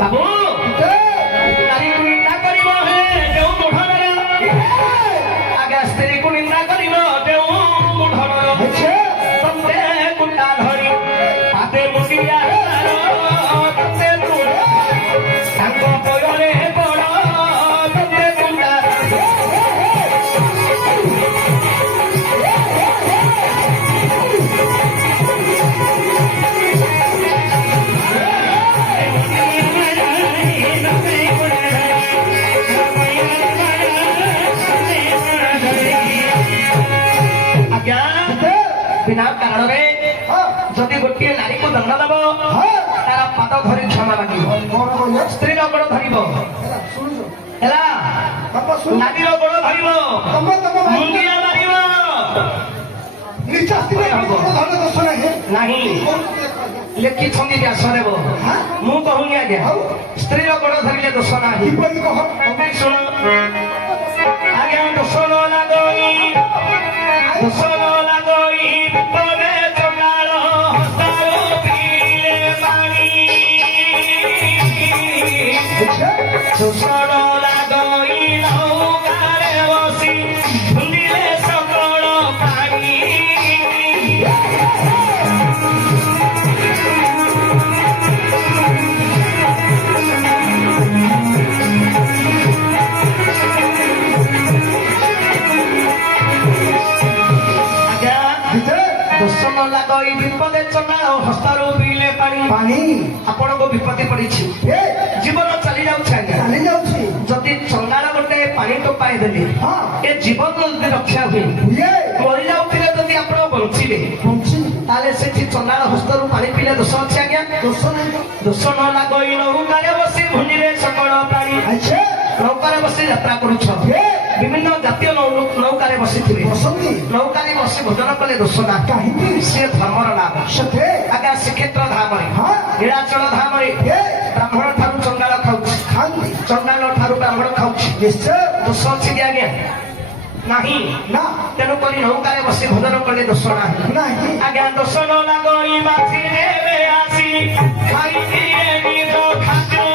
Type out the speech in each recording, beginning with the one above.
বাবু নারীକୁ ନିନ୍ଦା କରିବ ହେ ଯେଉଁ ମୂଢ଼ର ଆଜ୍ଞା ସ୍ତ୍ରୀକୁ ନିନ୍ଦା କରିବ ଯେଉଁ ମୂଢ଼ର ତତେ କୁଟା ଧରି ହାତେ ମୁଣ୍ଡିଆ ତତେ ତାଙ୍କ ପୟରେ ପଡ଼ ତତେ କୁଟା बिना कारण जदि गोटे नारी को दंड दब तार पाद धरी क्षमा मांग स्त्री गोड़ धर नारी गोड़ धर मुंडिया मार लिखी व्यासदेव मु कहूनी आज्ञा स्त्री गोड़ धरले दोष ना शुण आज्ञा दोष न लगई दोष न लगई पदे चंगाल हस्तार पीले पानी दोष न लगई नौकारे बसी भूलिले सकल पानी लगई विपदे चंगाल हस्तार पीले पानी आपण को विपत्ति पड़ी जीवन चली जाऊँ जदि चंगाल गोटे पानी तो पाइदेली ए जीवन जदि रक्षा हुए मरी जाऊे जदि आप बंचिले ताले से चंगाल हस्तर पानी पीले दोष अच्छे आज्ञा दोष न लगई नौकारे बसी भूलिले सकल प्राणी नौकारे बसी यात्रा करुछ विभिन्न जातीय नौकारे बसी नौकारे बसी भोजन कले दोष ना कहीं सी धर्मर नाम आज्ञा श्रीक्षेत्र धाम नीलाचल धाम ब्राह्मण ठारू चंगाल खाऊ चंगाल ठारू ब्राह्मण खाऊ दोष अच्छी आज्ञा नहीं ना तेणुक नौकारे बसी भोजन कले दोष ना आज्ञा दोष न लगई बासी देवे आसी खाई निज खाद्य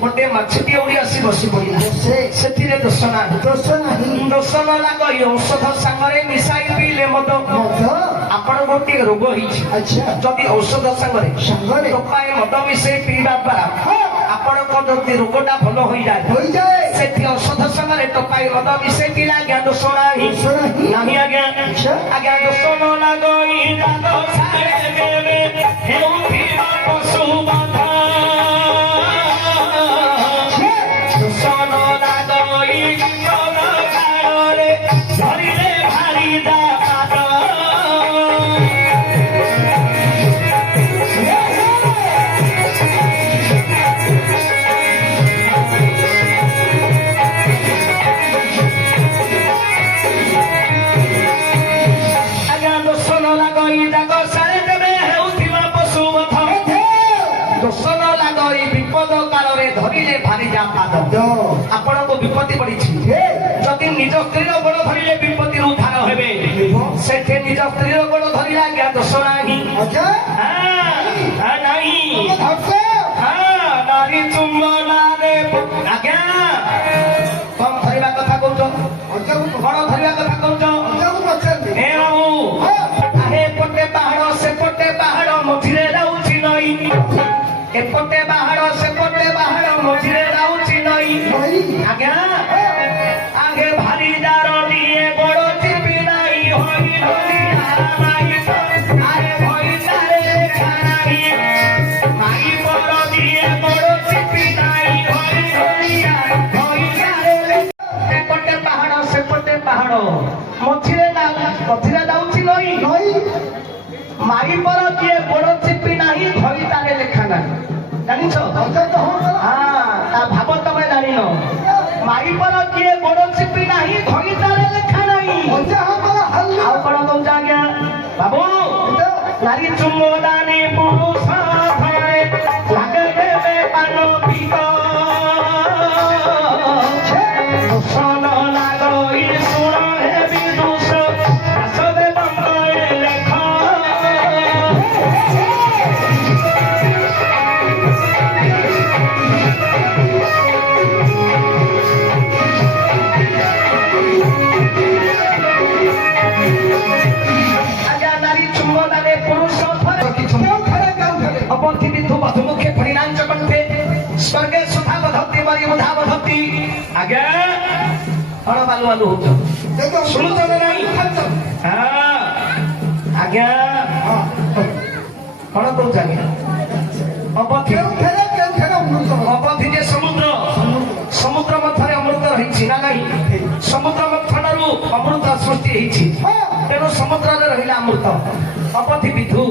गोटे मछटी उड़ी आसी बसी पड़ा से दोष ना दोष न लगई औषध सांगे मिसाई पीले मद आपण गोटे रोग जदि औषध सांगे टोपाए मद मिसाई पीवा द्वारा आपण जदि रोगटा भल हो जाए से औषध सांगे टोपाए मद मिसाई पीला आज्ञा दोष नहीं आज्ञा आज्ञा दोष न लगई पशु बाधा धरिले भारी आज्ञा दोष न लगई जाग सारे देवे हेउथिबा पशु बध दोष न लगई विपद काल धरिले भारी जा पाद आपण को विपत्ति पड़ी जदि निज स्त्री गोड़ धरिले विपत्ति उद्धार हेबे से निज स्त्री गोड़ धरिले आज्ञा दोष नहीं नारी चुंबनारे आज्ञा कम धरवा कथा कौच बड़ धरवा कथा कौच एपटे पहाड़ सेपटे पहाड़ मझिरे जाऊँगी नई एपटे पहाड़ सेपटे पहाड़ मझिरे जाऊँगी नई आज्ञा आगे भारी दार दिए बड़ चिपी नाई होई आरे भई सारे खानाई माई बड़ दिए बड़ चिपी ପାଇପର କିଏ ଗୋଡ଼ ଚିପି ନାହିଁ ଧଇତାରେ ଲେଖା ନାହିଁ ଆଉ କଣ କହୁଛ ଆଜ୍ଞା ବାବୁ ନାରୀ ଚୁମ୍ବଦାନୀ ପୁରୁଷ ଧରେ ଲାଗେ ଦେବେ ପାନ ପିକ ଦୂଷଣ ଲାଗଇ ଶୁଣ ହେ ବିଦୁଷ ଦାସବେ ବଙ୍ଗରେ ଲେଖ मधुमुखे परिणांच कंठे स्वर्गे सुधा बधती मरी बुधा बधती आगे अण बालू बालू हो सुनु तो नहीं हां आगे कौन को जाने अवधि अवधि जे समुद्र समुद्र मध्य अमृत रही ना नहीं समुद्र मथनरू अमृत सृष्टि होती तेणु समुद्र रहा अमृत अवधि विधु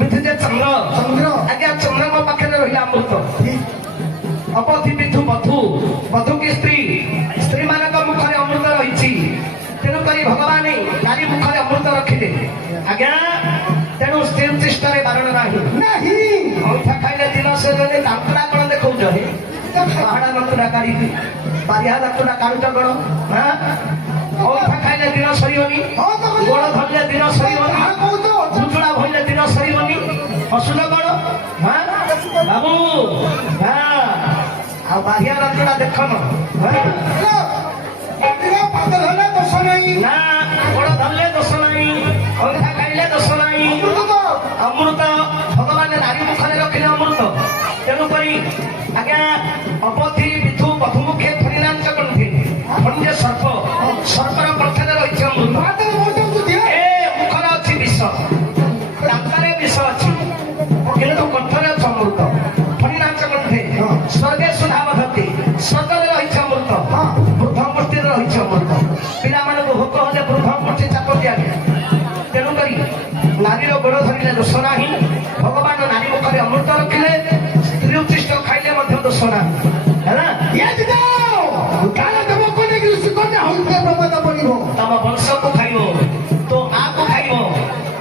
विधु जे चंद्र आज्ञा चंद्रमा पाखे रहा अमृत अवधि विधु मधु मधु की स्त्री स्त्री मान मुखरे अमृत रही तेणुक भगवान नारी मुखरे अमृत रखिले आज्ञा तेणु स्त्री चेष्टार बारण नहीं अंठा खाइले दिन से दांतरा कौन देखो पहाड़ा दांतरा काढ़ी बारिहा दांतरा काढ़ुच कौन अंठा खाइले दिन सरीबनी गोड़ धरले दिन सरीबनी झुझुड़ा भइले दिन सरीबनी हसुल कौन बाबू आ बारिहा दांतरा देखन दोष नहीं ना गोड़ धरले दोष नहीं अंठा खाइले दोष नहीं अमृत भगवान नारी मुखरे रखिले अमृत तेणुक आज्ञा अवधि विधु मधुमुखे फणिनांच कंठे फणिजे सर्प सर्पर कंठरे रही अमृत ए मुखरे अच्छी विष दांतरे विष अच्छी किंतु कंठरे अच्छे अमृत फणिनांच कंठे स्वर्गे सुधा बधती स्वर्गरे रही अमृत वृद्ध मूर्ति रही अमृत पिला भोक हेले वृद्ध मूर्ति चाप दिया तेणुक नारी गोड़ धरले दोष नहीं भगवान नारी मुखरे अमृत रखिले स्त्री उच्छिष्ट खाइले दोष ना तम वंश को खाइब तो आ को खाइब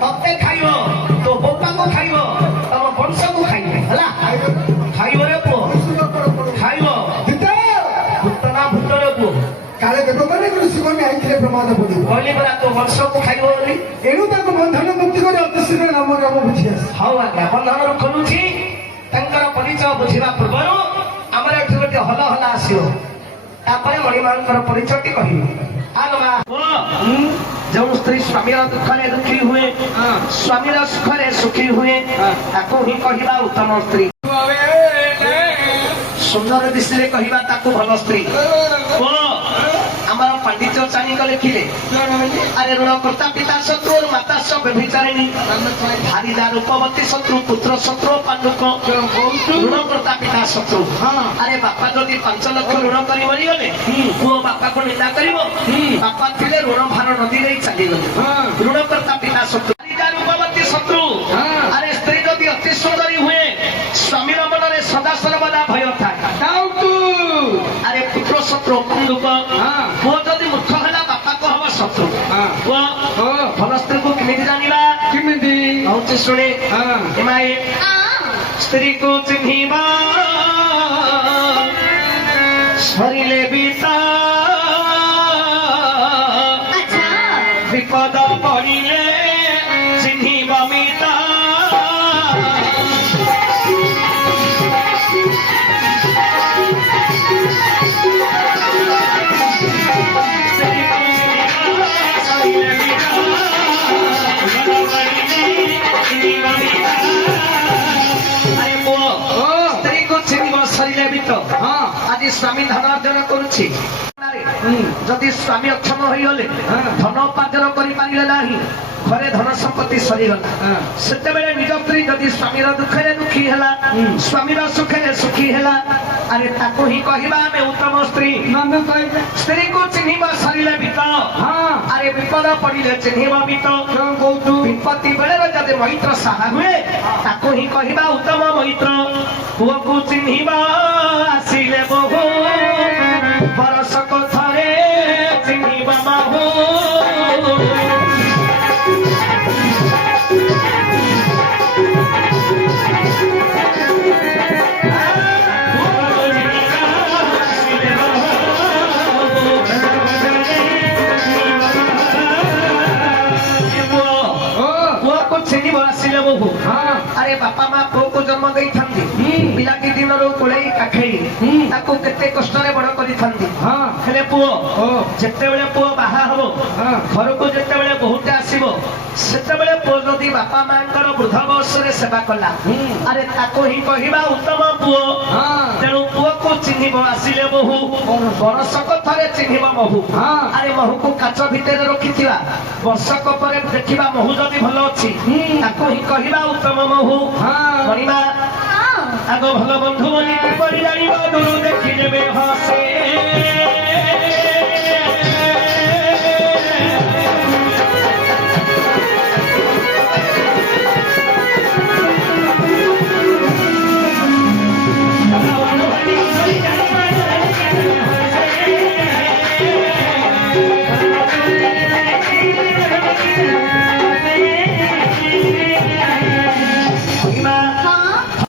तत्ते खाइब तो बोपा को खाइब तम वंश को खाइब खाइब रे पुओ खाइब भूतना भूतरे पुओ काले देखो कने ऋषि कोने आइथिले प्रमाद पड़ी कहली बरा तो वंश को खाइब बोली एनु ताको बंधन मुक्ति करे अतिशीघ्र नाम राम बुझिया हाउ आज्ञा बंधन रु खोलुची तांकर परिचय बुझिबा पूर्वरु हमर एठी गोटे हला हला आसियो तापरे मणिमानकर परिचयटी कहिबी आलमा जो स्त्री स्वामी दुखरे दुखी हुए स्वामी सुखरे सुखी हुए ताको ही कहिबा उत्तम स्त्री सुंदर दिशले कहिबा ताको भल स्त्री आमर पंडित चाणी को लिखिले अरे ऋण कर्ता पिता शत्रु माता सब व्यभिचारिणी भारीदा रूपवती शत्रु पुत्र शत्रु पांडुक ऋण कर्ता पिता शत्रु अरे बापा जदि 5 लाख ऋण करी मरी गले पुओ बापा को निंदा करिवो बापा थिले ऋण भार नदी रे चली गले ऋण कर्ता पिता शत्रु भारीदा रूपवती शत्रु अरे स्त्री जदि अति सुंदरी हुए स्वामी मन रे सदा सर्वदा भय था अरे पुत्र शत्रु पांडुक पुओ जदि मूर्ख हला बापा को हम शत्रु भल स्त्री को किमिति जानिबा किमिति होचे सुने एमाई स्त्री को चिन्हिबा सरिले बीता अच्छा विपद पड़िले चिन्हिबा मिता आज स्वामी धन अर्जन करुछि जदि स्वामी अक्षम होइगले धन उपार्जन करि पारिले नाही घरे धन संपत्ति सरीगला सेते बेले निज स्त्री जदि स्वामी दुखे दुखी हला स्वामी सुखे सुखी हला अरे ताको ही कहिबा में उत्तम स्त्री स्त्री को चिन्हिबा सरीले बित अरे विपद पड़िले चिन्हिबा बित विपत्ति बेले जदि मैत्र साहा हुए ताको ही कहिबा उत्तम मैत्र पुओ को चिन्हिबा आसिले बहु बरस ତାକୁ କେତେ କଷ୍ଟରେ ବଡ କରିଥାନ୍ତି ହେଲେ ପୁଅ ଯେତେବେଳେ ପୁଅ ବାହା ହବ ଘରକୁ ଯେତେବେଳେ ବହୁଟେ ଆସିବ ସେତେବେଳେ ପୁଅ ଯଦି ବାପା ମାଙ୍କର ବୃଦ୍ଧ ବୟସରେ ସେବା କଲା ଆରେ ତାକୁ ହିଁ କହିବା ଉତ୍ତମ ପୁଅ। ତେଣୁ ପୁଅକୁ ଚିହ୍ନିବ ଆସିଲେ ବୋହୁ ବର୍ଷକ ଥରେ ଚିହ୍ନିବ ମହୁ। ଆରେ ମହୁକୁ କାଚ ଭିତରେ ରଖିଥିବା ବର୍ଷକ ପରେ ଦେଖିବା ମହୁ ଯଦି ଭଲ ଅଛି ତାକୁ ହିଁ କହିବା ଉତ୍ତମ ମହୁ। ମଣିମା ଆଗ ଭଲ ବନ୍ଧୁ ବୋଲି କିପରି ଜାଣିବ ଦୂର ଦେଖିଦେବେ ହସେ